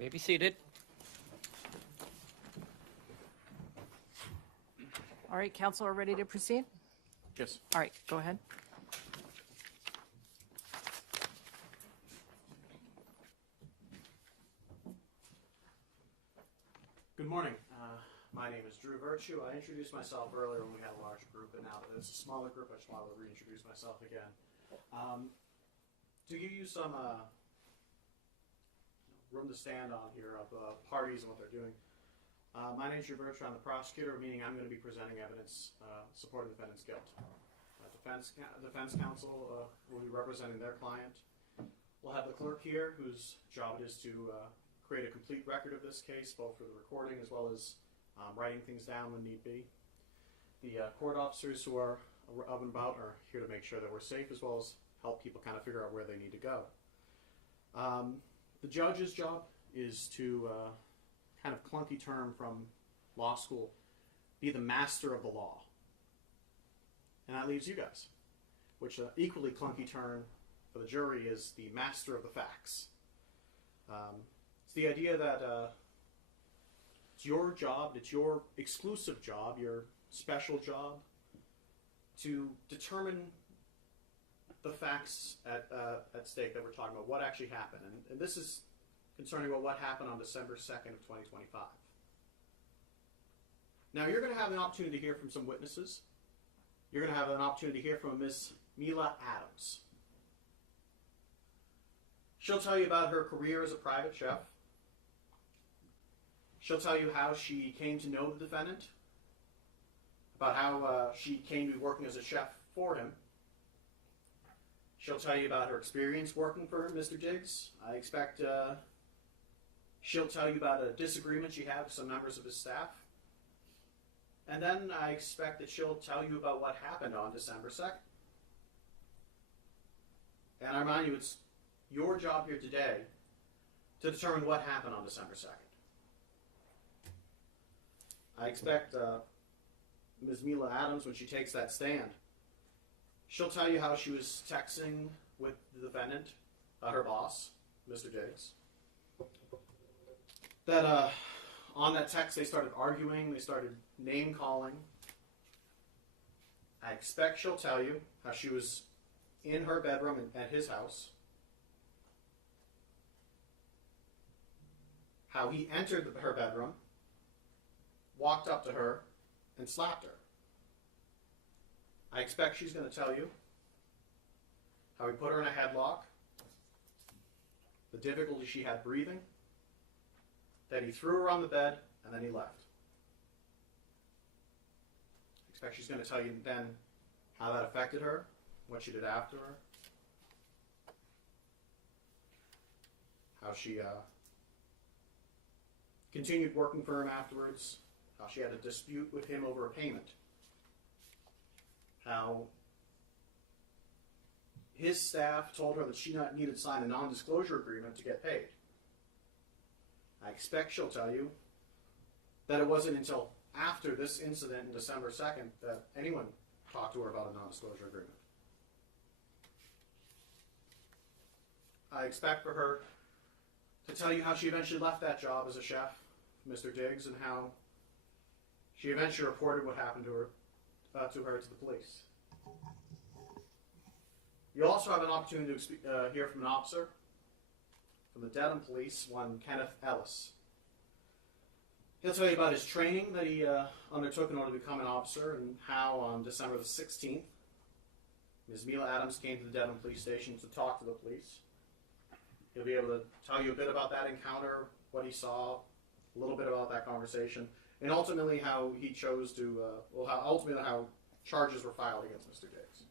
May be seated. All right, council are ready to proceed? Yes. All right, go ahead. Good morning. My name is Drew Virtue. I introduced myself earlier when we had a large group, but now that it's a smaller group, I just wanted to reintroduce myself again. To give you some room to stand on here of parties and what they're doing. My name is Drew Virtue. I'm the prosecutor, meaning I'm going to be presenting evidence supporting the defendant's guilt. Defense counsel will be representing their client. We'll have the clerk here, whose job it is to create a complete record of this case, both for the recording as well as writing things down when need be. The court officers who are up and about are here to make sure that we're safe, as well as help people kind of figure out where they need to go. The judge's job is to, kind of clunky term from law school, be the master of the law. And that leaves you guys, which an equally clunky term for the jury is the master of the facts. It's the idea that it's your job, it's your exclusive job, your special job, to determine the facts at stake that we're talking about, what actually happened. And this is concerning about what happened on December 2nd of 2025. Now, you're going to have an opportunity to hear from some witnesses. You're going to have an opportunity to hear from Miss Mila Adams. She'll tell you about her career as a private chef. She'll tell you how she came to know the defendant, about how she came to be working as a chef for him. She'll tell you about her experience working for Mr. Diggs. I expect she'll tell you about a disagreement she had with some members of his staff. And then I expect that she'll tell you about what happened on December 2nd. And I remind you, it's your job here today to determine what happened on December 2nd. I expect Ms. Mila Adams, when she takes that stand, she'll tell you how she was texting with the defendant, her boss, Mr. Diggs. That on that text they started arguing, they started name calling. I expect she'll tell you how she was in her bedroom at his house, how he entered her bedroom, walked up to her, and slapped her. I expect she's going to tell you how he put her in a headlock, the difficulty she had breathing, that he threw her on the bed, and then he left. I expect she's going to tell you then how that affected her, what she did after her, how she continued working for him afterwards, how she had a dispute with him over a payment, how his staff told her that she needed to sign a non-disclosure agreement to get paid. I expect she'll tell you that it wasn't until after this incident in December 2nd that anyone talked to her about a non-disclosure agreement. I expect for her to tell you how she eventually left that job as a chef, Mr. Diggs, and how she eventually reported what happened to her to the police. You also have an opportunity to hear from an officer from the Dedham Police, one Kenneth Ellis. He'll tell you about his training that he undertook in order to become an officer, and how on December the 16th, Ms. Mila Adams came to the Dedham Police Station to talk to the police. He'll be able to tell you a bit about that encounter, what he saw, a little bit about that conversation, and ultimately how he chose to, how charges were filed against Mr. Diggs.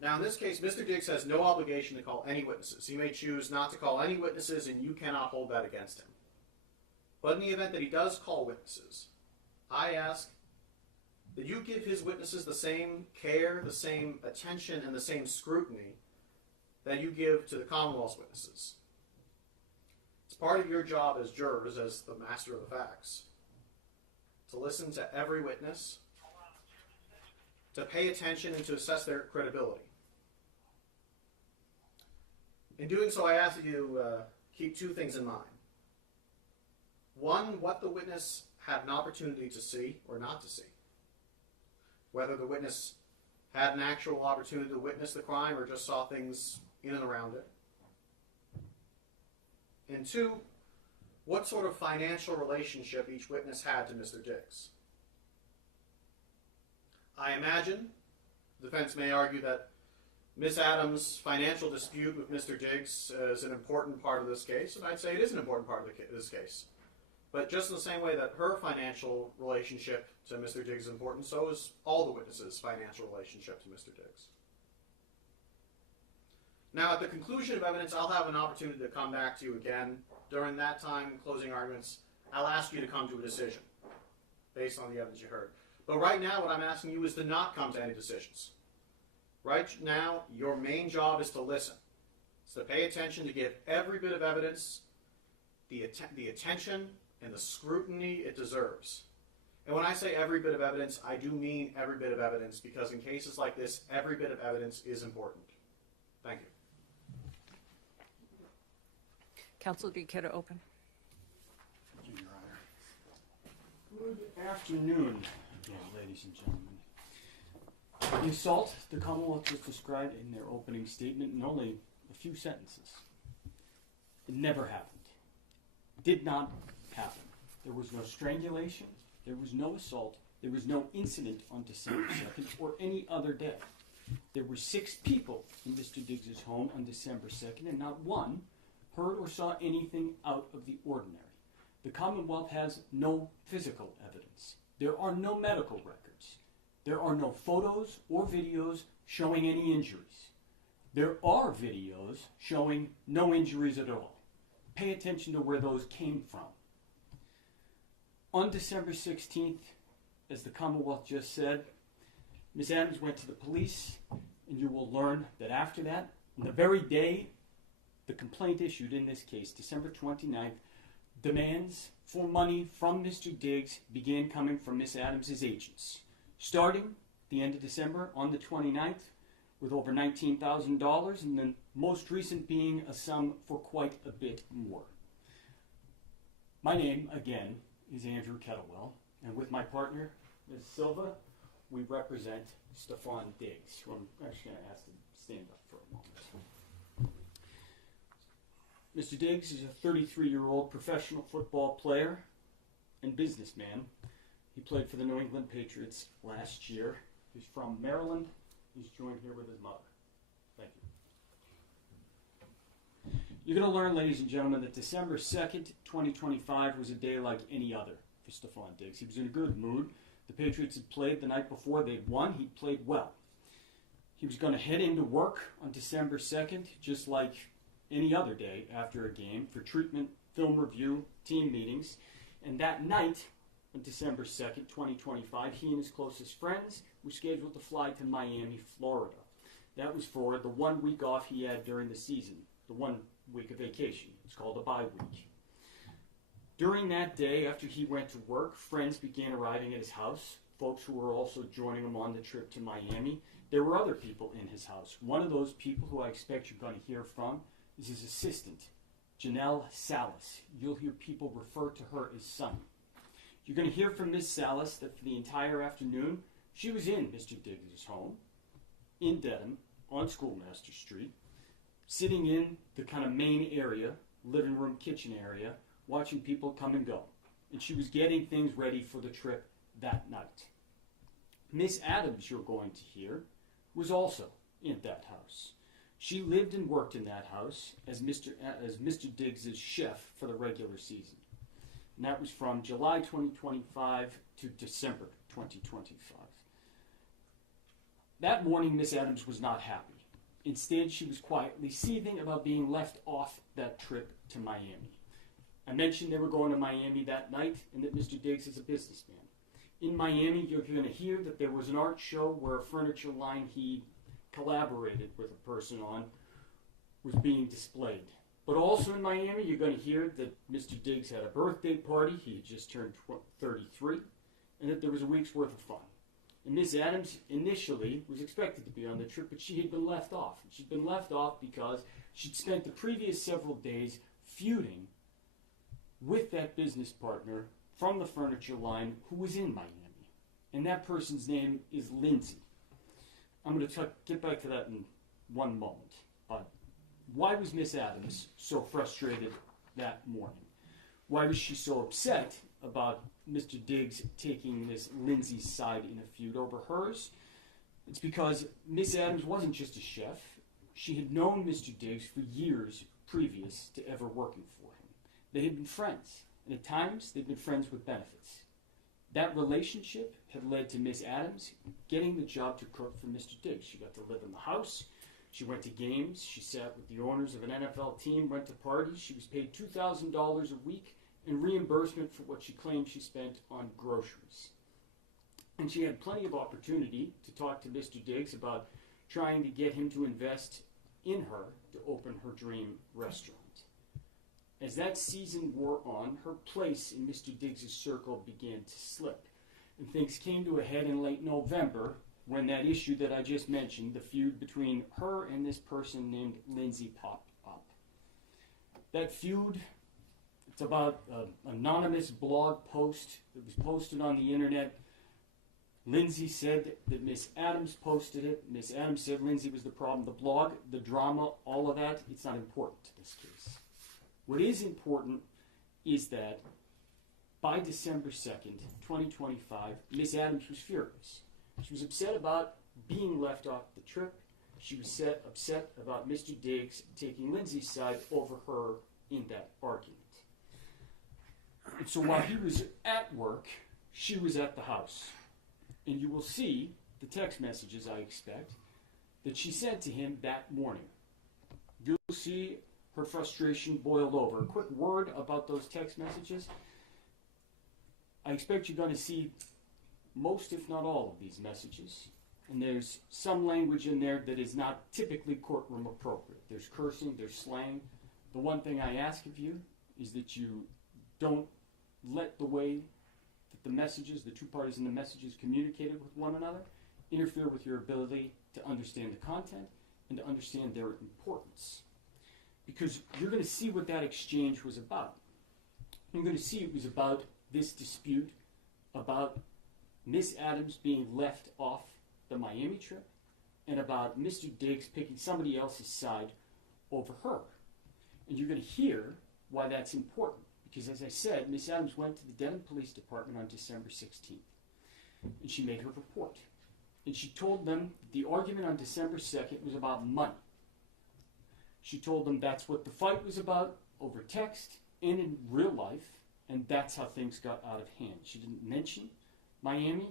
Now, in this case, Mr. Diggs has no obligation to call any witnesses. He may choose not to call any witnesses, and you cannot hold that against him. But in the event that he does call witnesses, I ask that you give his witnesses the same care, the same attention, and the same scrutiny that you give to the Commonwealth's witnesses. It's part of your job as jurors, as the master of the facts, to listen to every witness, to pay attention, and to assess their credibility. In doing so, I ask that you keep two things in mind. One, what the witness had an opportunity to see or not to see. Whether the witness had an actual opportunity to witness the crime or just saw things in and around it. And two, what sort of financial relationship each witness had to Mr. Diggs. I imagine the defense may argue that Ms. Adams' financial dispute with Mr. Diggs is an important part of this case, and I'd say it is an important part of this case. But just in the same way that her financial relationship to Mr. Diggs is important, so is all the witnesses' financial relationship to Mr. Diggs. Now, at the conclusion of evidence, I'll have an opportunity to come back to you again. During that time, closing arguments, I'll ask you to come to a decision based on the evidence you heard. But right now, what I'm asking you is to not come to any decisions. Right now, your main job is to listen. It's to pay attention, to give every bit of evidence the attention and the scrutiny it deserves. And when I say every bit of evidence, I do mean every bit of evidence, because in cases like this, every bit of evidence is important. Thank you. Counsel, do you care to open? Thank you, Your Honor. Good afternoon, again, ladies and gentlemen. The assault the Commonwealth just described in their opening statement in only a few sentences. It never happened. Did not happen. There was no strangulation. There was no assault. There was no incident on December 2nd or any other day. There were 6 people in Mr. Diggs' home on December 2nd, and not one heard or saw anything out of the ordinary. The Commonwealth has no physical evidence. There are no medical records. There are no photos or videos showing any injuries. There are videos showing no injuries at all. Pay attention to where those came from. On December 16th, as the Commonwealth just said, Ms. Adams went to the police, and you will learn that after that, on the very day the complaint issued in this case, December 29th, demands for money from Mr. Diggs began coming from Ms. Adams' agents. Starting the end of December on the 29th with over $19,000, and the most recent being a sum for quite a bit more. My name, again, is Andrew Kettlewell, and with my partner, Ms. Silva, we represent Stefon Diggs, who I'm actually going to ask to stand up for a moment. Mr. Diggs is a 33-year-old professional football player and businessman. He played for the New England Patriots last year. He's from Maryland. He's joined here with his mother. Thank you. You're going to learn, ladies and gentlemen, that December 2nd, 2025 was a day like any other for Stefon Diggs. He was in a good mood. The Patriots had played the night before. They'd won. He played well. He was going to head into work on December 2nd, just like any other day after a game, for treatment, film review, team meetings. And that night, on December 2nd, 2025, he and his closest friends were scheduled to fly to Miami, Florida. That was for the 1 week off he had during the season, the 1 week of vacation. It's called a bye week. During that day, after he went to work, friends began arriving at his house, folks who were also joining him on the trip to Miami. There were other people in his house. One of those people who I expect you're going to hear from is his assistant, Janelle Salas. You'll hear people refer to her as Sonny. You're going to hear from Ms. Salas that for the entire afternoon, she was in Mr. Diggs' home in Dedham on Schoolmaster Street, sitting in the kind of main area, living room, kitchen area, watching people come and go. And she was getting things ready for the trip that night. Miss Adams, you're going to hear, was also in that house. She lived and worked in that house as Mr. Diggs' chef for the regular season. And that was from July 2025 to December 2025. That morning, Miss Adams was not happy. Instead, she was quietly seething about being left off that trip to Miami. I mentioned they were going to Miami that night and that Mr. Diggs is a businessman. In Miami, you're going to hear that there was an art show where a furniture line he collaborated with a person on was being displayed. But also in Miami, you're going to hear that Mr. Diggs had a birthday party. He had just turned 33, and that there was a week's worth of fun. And Miss Adams initially was expected to be on the trip, but she had been left off. She'd been left off because she'd spent the previous several days feuding with that business partner from the furniture line who was in Miami. And that person's name is Lindsay. I'm going to get back to that in one moment. But why was Miss Adams so frustrated that morning? Why was she so upset about Mr. Diggs taking Miss Lindsay's side in a feud over hers? It's because Miss Adams wasn't just a chef. She had known Mr. Diggs for years previous to ever working for him. They had been friends, and at times they'd been friends with benefits. That relationship had led to Miss Adams getting the job to cook for Mr. Diggs. She got to live in the house. She went to games. She sat with the owners of an NFL team, went to parties. She was paid $2,000 a week in reimbursement for what she claimed she spent on groceries. And she had plenty of opportunity to talk to Mr. Diggs about trying to get him to invest in her to open her dream restaurant. As that season wore on, her place in Mr. Diggs' circle began to slip. And things came to a head in late November when that issue that I just mentioned, the feud between her and this person named Lindsay, popped up. That feud, it's about an anonymous blog post that was posted on the internet. Lindsay said that Miss Adams posted it. Miss Adams said Lindsay was the problem. The blog, the drama, all of that, it's not important to this case. What is important is that by December 2nd, 2025, Miss Adams was furious. She was upset about being left off the trip. She was upset about Mr. Diggs taking Lindsay's side over her in that argument. And so while he was at work, she was at the house. And you will see the text messages, I expect, that she sent to him that morning. You'll see her frustration boiled over. A quick word about those text messages. I expect you're going to see most, if not all, of these messages. And there's some language in there that is not typically courtroom appropriate. There's cursing, there's slang. The one thing I ask of you is that you don't let the way that the messages, the two parties in the messages communicated with one another, interfere with your ability to understand the content and to understand their importance. Because you're going to see what that exchange was about. You're going to see it was about this dispute, about Miss Adams being left off the Miami trip, and about Mr. Diggs picking somebody else's side over her. And you're going to hear why that's important. Because as I said, Miss Adams went to the Dedham Police Department on December 16th. And she made her report. And she told them the argument on December 2nd was about money. She told them that's what the fight was about, over text and in real life, and that's how things got out of hand. She didn't mention Miami.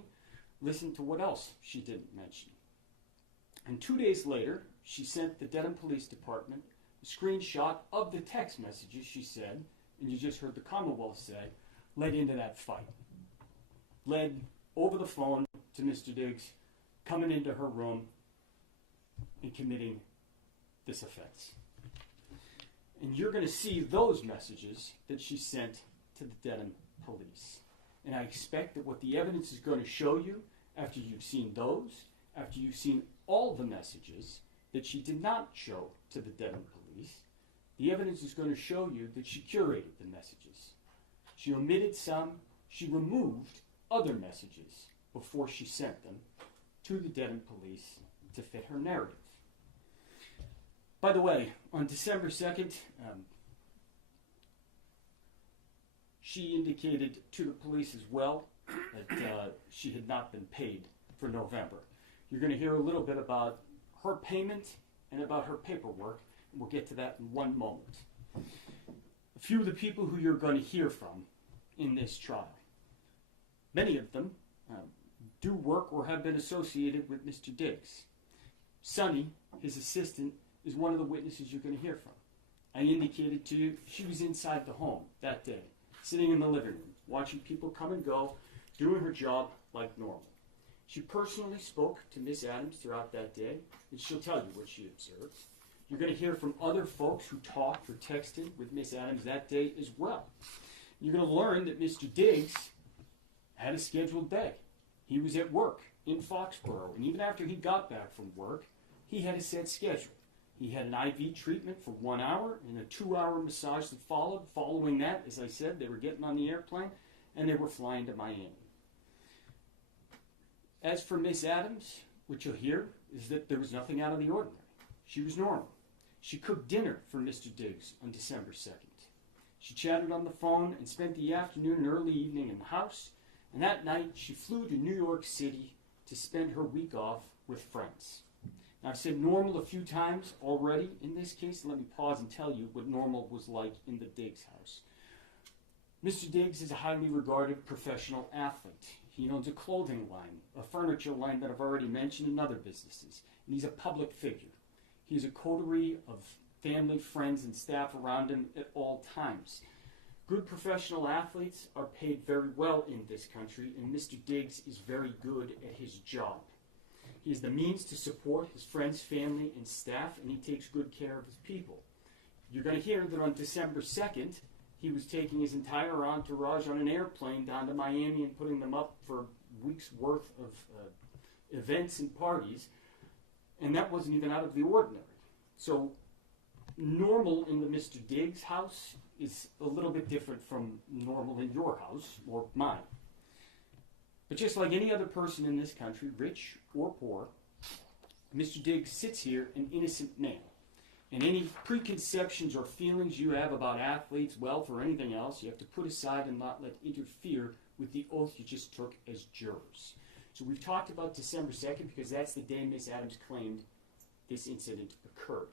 Listen to what else she didn't mention. And 2 days later, she sent the Dedham Police Department a screenshot of the text messages she said, and you just heard the Commonwealth say, led into that fight. Led over the phone to Mr. Diggs, coming into her room and committing this offense. And you're going to see those messages that she sent to the Dedham police. And I expect that what the evidence is going to show you, after you've seen those, after you've seen all the messages that she did not show to the Dedham police, the evidence is going to show you that she curated the messages. She omitted some, she removed other messages before she sent them to the Dedham police to fit her narrative. By the way, on December 2nd, she indicated to the police as well that she had not been paid for November. You're going to hear a little bit about her payment and about her paperwork, and we'll get to that in one moment. A few of the people who you're going to hear from in this trial, many of them do work or have been associated with Mr. Diggs. Sonny, his assistant, is one of the witnesses you're going to hear from. I indicated to you she was inside the home that day, sitting in the living room, watching people come and go, doing her job like normal. She personally spoke to Miss Adams throughout that day, and she'll tell you what she observed. You're going to hear from other folks who talked or texted with Miss Adams that day as well. You're going to learn that Mr. Diggs had a scheduled day. He was at work in Foxborough, and even after he got back from work, he had a set schedule. He had an IV treatment for 1 hour and a 2-hour massage that followed. Following that, as I said, they were getting on the airplane and they were flying to Miami. As for Miss Adams, what you'll hear is that there was nothing out of the ordinary. She was normal. She cooked dinner for Mr. Diggs on December 2nd. She chatted on the phone and spent the afternoon and early evening in the house. And that night, she flew to New York City to spend her week off with friends. Now, I've said normal a few times already in this case. Let me pause and tell you what normal was like in the Diggs house. Mr. Diggs is a highly regarded professional athlete. He owns a clothing line, a furniture line that I've already mentioned, and other businesses. And he's a public figure. He's a coterie of family, friends, and staff around him at all times. Good professional athletes are paid very well in this country, and Mr. Diggs is very good at his job. He has the means to support his friends, family, and staff, and he takes good care of his people. You're going to hear that on December 2nd, he was taking his entire entourage on an airplane down to Miami and putting them up for weeks' worth of events and parties, and that wasn't even out of the ordinary. So normal in the Mr. Diggs house is a little bit different from normal in your house or mine. But just like any other person in this country, rich or poor, Mr. Diggs sits here an innocent man. And any preconceptions or feelings you have about athletes, wealth, or anything else, you have to put aside and not let interfere with the oath you just took as jurors. So we've talked about December 2nd because that's the day Miss Adams claimed this incident occurred.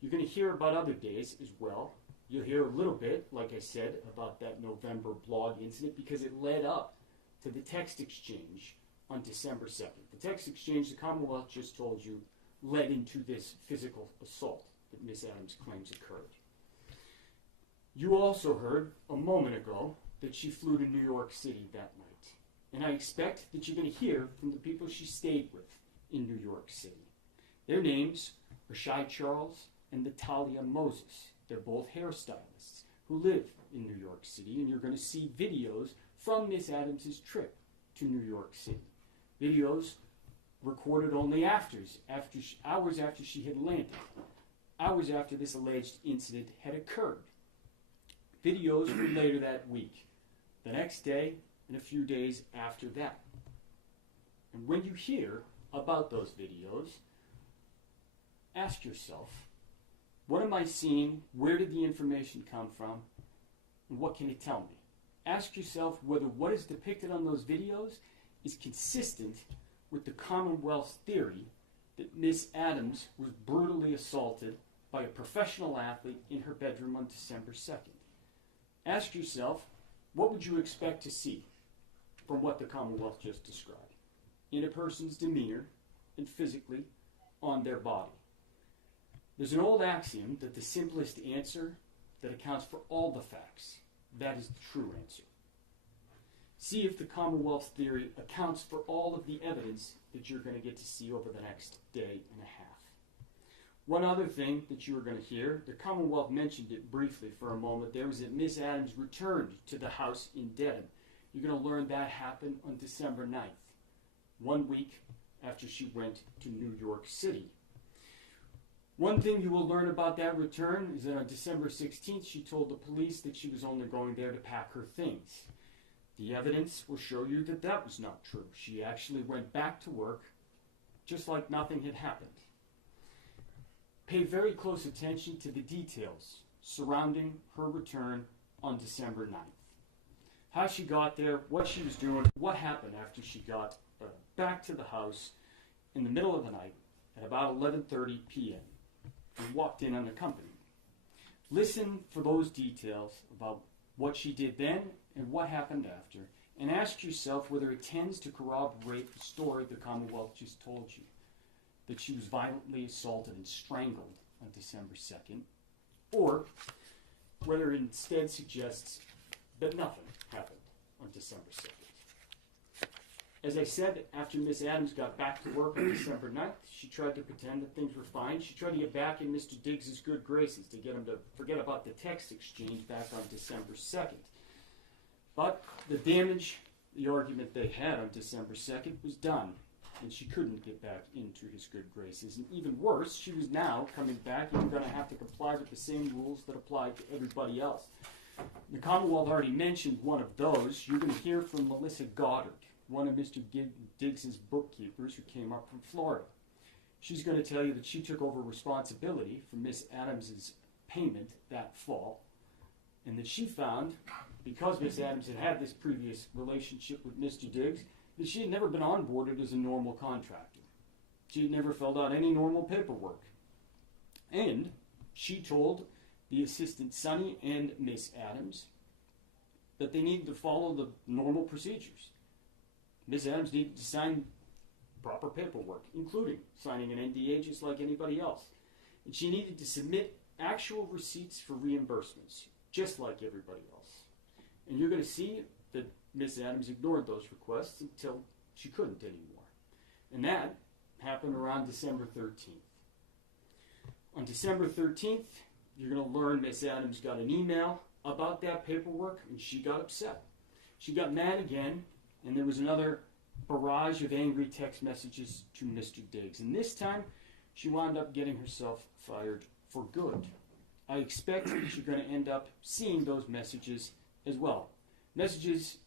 You're going to hear about other days as well. You'll hear a little bit, like I said, about that November blog incident because it led up to the text exchange on December 2nd. The text exchange, the Commonwealth just told you, led into this physical assault that Miss Adams claims occurred. You also heard a moment ago that she flew to New York City that night. And I expect that you're going to hear from the people she stayed with in New York City. Their names are Shai and Natalia. They're both hairstylists who live in New York City, and you're going to see videos from Miss Adams' trip to New York City. Videos recorded only hours after she had landed, hours after this alleged incident had occurred. Videos from later that week, the next day, and a few days after that. And when you hear about those videos, ask yourself, what am I seeing? Where did the information come from? And what can it tell me? Ask yourself whether what is depicted on those videos is consistent with the Commonwealth's theory that Miss Adams was brutally assaulted by a professional athlete in her bedroom on December 2nd. Ask yourself, what would you expect to see from what the Commonwealth just described in a person's demeanor and physically on their body? There's an old axiom that the simplest answer that accounts for all the facts, that is the true answer. See if the Commonwealth theory accounts for all of the evidence that you're going to get to see over the next day and a half. One other thing that you are going to hear, the Commonwealth mentioned it briefly for a moment there, was that Miss Adams returned to the house in Dedham. You're going to learn that happened on December 9th, 1 week after she went to New York City. One thing you will learn about that return is that on December 16th, she told the police that she was only going there to pack her things. The evidence will show you that that was not true. She actually went back to work just like nothing had happened. Pay very close attention to the details surrounding her return on December 9th. How she got there, what she was doing, what happened after she got back to the house in the middle of the night at about 11:30 p.m. and walked in unaccompanied. Listen for those details about what she did then and what happened after, and ask yourself whether it tends to corroborate the story the Commonwealth just told you, that she was violently assaulted and strangled on December 2nd, or whether it instead suggests that nothing happened on December 2nd. As I said, after Miss Adams got back to work on December 9th, she tried to pretend that things were fine. She tried to get back in Mr. Diggs' good graces, to get him to forget about the text exchange back on December 2nd. But the damage, the argument they had on December 2nd was done. and she couldn't get back into his good graces. And even worse, she was now coming back and going to have to comply with the same rules that applied to everybody else. The Commonwealth already mentioned one of those. You're going to hear from Melissa Goddard, one of Mr. Diggs's bookkeepers who came up from Florida. She's going to tell you that she took over responsibility for Miss Adams's payment that fall, and that she found, because Miss Adams had had this previous relationship with Mr. Diggs, that she had never been onboarded as a normal contractor. She had never filled out any normal paperwork. And she told the assistant Sonny and Miss Adams that they needed to follow the normal procedures. Miss Adams needed to sign proper paperwork, including signing an NDA just like anybody else. And she needed to submit actual receipts for reimbursements, just like everybody else. And you're going to see that Miss Adams ignored those requests until she couldn't anymore. And that happened around December 13th. On December 13th, you're going to learn Miss Adams got an email about that paperwork, and she got upset. She got mad again, and there was another barrage of angry text messages to Mr. Diggs. And this time, she wound up getting herself fired for good. I expect that you're going to end up seeing those messages as well. Messages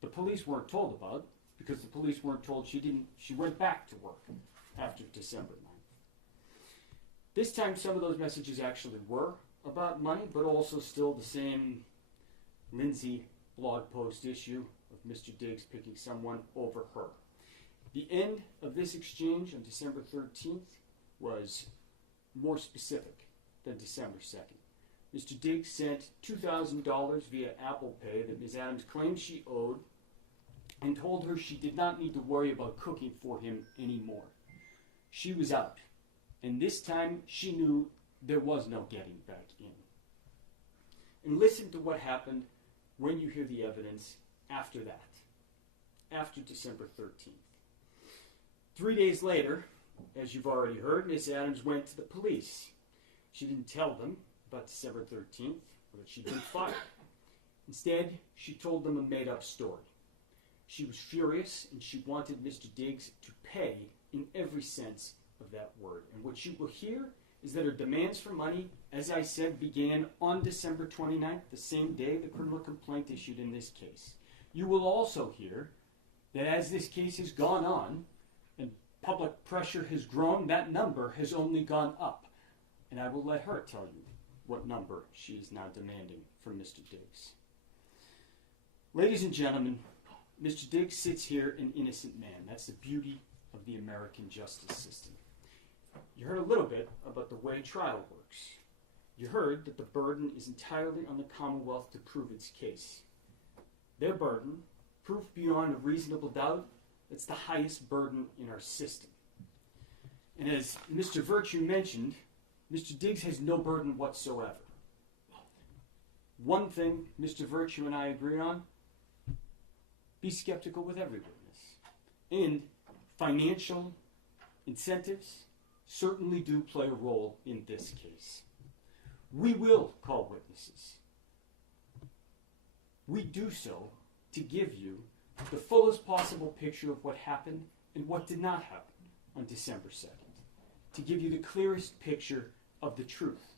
the police weren't told about, because the police weren't told she went back to work after December 9th. This time some of those messages actually were about money, but also still the same Lindsay blog post issue of Mr. Diggs picking someone over her. The end of this exchange on December 13th was more specific than December 2nd. Mr. Diggs sent $2,000 via Apple Pay that Ms. Adams claimed she owed, and told her she did not need to worry about cooking for him anymore. She was out, and this time she knew there was no getting back in. And listen to what happened when you hear the evidence after that, after December 13th. 3 days later, as you've already heard, Ms. Adams went to the police. She didn't tell them about December 13th, or that she'd been fired. Instead, she told them a made-up story. She was furious, and she wanted Mr. Diggs to pay in every sense of that word. And what you will hear is that her demands for money, as I said, began on December 29th, the same day the criminal complaint issued in this case. You will also hear that as this case has gone on, and public pressure has grown, that number has only gone up. And I will let her tell you what number she is now demanding from Mr. Diggs. Ladies and gentlemen, Mr. Diggs sits here an innocent man. That's the beauty of the American justice system. You heard a little bit about the way trial works. You heard that the burden is entirely on the Commonwealth to prove its case. Their burden, proof beyond a reasonable doubt, it's the highest burden in our system. And as Mr. Virtue mentioned, Mr. Diggs has no burden whatsoever. One thing Mr. Virtue and I agree on: be skeptical with every witness. And financial incentives certainly do play a role in this case. We will call witnesses. We do so to give you the fullest possible picture of what happened and what did not happen on December 2nd, to give you the clearest picture of the truth.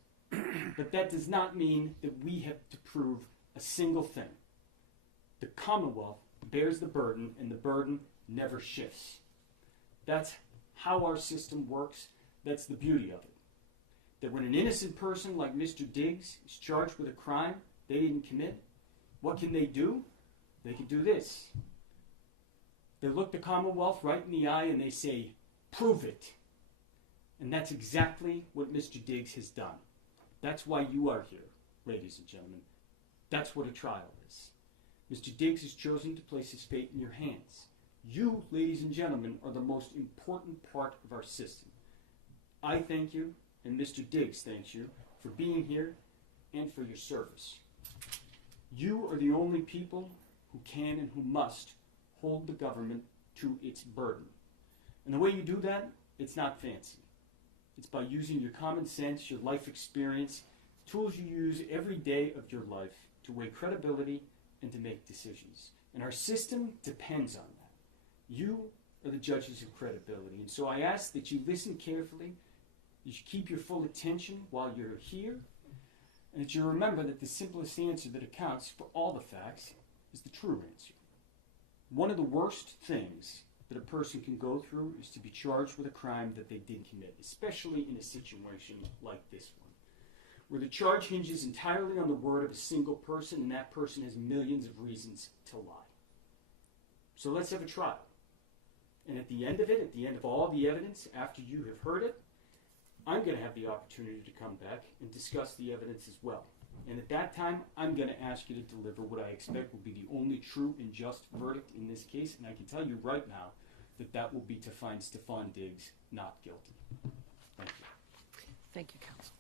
But that does not mean that we have to prove a single thing. The Commonwealth bears the burden, and the burden never shifts. That's how our system works. That's the beauty of it. That when an innocent person like Mr. Diggs is charged with a crime they didn't commit, what can they do? They can do this. They look the Commonwealth right in the eye and they say, prove it. And that's exactly what Mr. Diggs has done. That's why you are here, ladies and gentlemen. That's what a trial is. Mr. Diggs has chosen to place his fate in your hands. You, ladies and gentlemen, are the most important part of our system. I thank you, and Mr. Diggs thanks you, for being here and for your service. You are the only people who can and who must hold the government to its burden. And the way you do that, it's not fancy. It's by using your common sense, your life experience, tools you use every day of your life to weigh credibility and to make decisions. And our system depends on that. You are the judges of credibility. And so I ask that you listen carefully, that you keep your full attention while you're here, and that you remember that the simplest answer that accounts for all the facts is the true answer. One of the worst things that a person can go through is to be charged with a crime that they did commit, especially in a situation like this one, where the charge hinges entirely on the word of a single person, and that person has millions of reasons to lie. So let's have a trial. And at the end of it, at the end of all the evidence, after you have heard it, I'm going to have the opportunity to come back and discuss the evidence as well. And at that time, I'm going to ask you to deliver what I expect will be the only true and just verdict in this case. And I can tell you right now that that will be to find Stefon Diggs not guilty. Thank you. Thank you, counsel.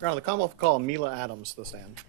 Your Honor, the Commonwealth will call Mila Adams to the stand.